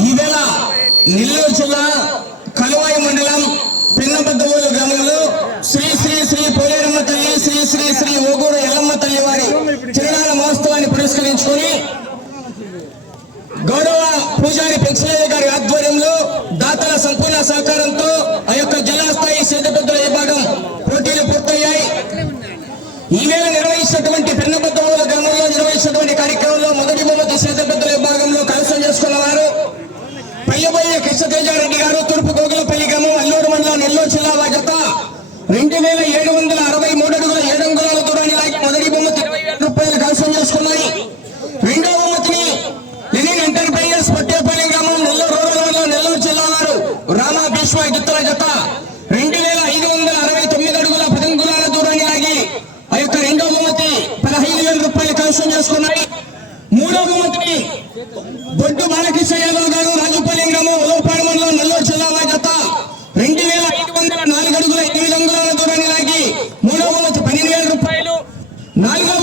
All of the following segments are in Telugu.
ఈవేళ నెల్లూరు జిల్లా కలువాయి మండలం పిన్నబద్దవోలు గ్రామంలో శ్రీ శ్రీ శ్రీ పోలేరమ్మ తల్లి శ్రీ శ్రీ శ్రీ ఓగూరు ఎల్లమ్మ తల్లి వారి తిరునాళ మహోత్సవాన్ని పురస్కరించుకొని గౌరవ పూజారి పెంచలయ్య గారి ఆధ్వర్యంలో దాతల సంపూర్ణ సహకారంతో ఆ యొక్క జిల్లా స్థాయి సేదపెద్దల విభాగం పోటీలు పూర్తయ్యాయి. ఈవేళ నిర్వహించినటువంటి పెన్నబద్దవోలు పయ్యబోయే కృష్ణతేజారెడ్డి గారు తూర్పు గోగులపల్లి గ్రామం అల్లూరు మండలం నెల్లూరు జిల్లా వాజత రెండు వేల ఏడు వందల అరవై మూడు అడుగుల ఏడు అంగుళాల దూరాన్ని లాగి మొదటి బహుమతి రూపాయలు కలసం చేసుకున్నాయి. రెండవ బహుమతిని లెనిన్ ఎంటర్ప్రైజెస్ పట్టేపల్లి గ్రామం నెల్లూరు రూరల్ మండలం నెల్లూరు జిల్లా వారు రామా భీష్మ గిత్తల జత. రెండు వేల ఐదు వందల అరవై తొమ్మిది అడుగుల పది అంగుళాల దూరాన్ని లాగి ఆ యొక్క రెండవ బహుమతి పదహైదు వేల రూపాయలు కలసం చేసుకున్నాయి. మూడవ బహుమతిని బొడ్డు బాలకృష్ణ Nalga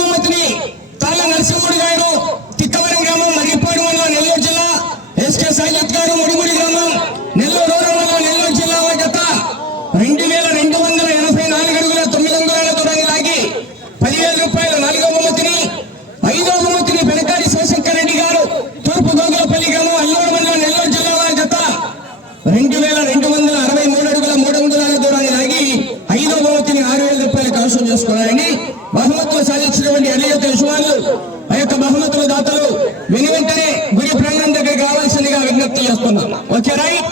రూపాయలు కలసం చేసుకున్నారని బహుమతులు సాధించినటువంటి అనేక యజమానులు ఆ యొక్క బహుమతుల దాతలు వెను వెంటనే గురి ప్రాంగణం దగ్గర కావాల్సిందిగా విజ్ఞప్తి చేస్తున్నాం. Okay right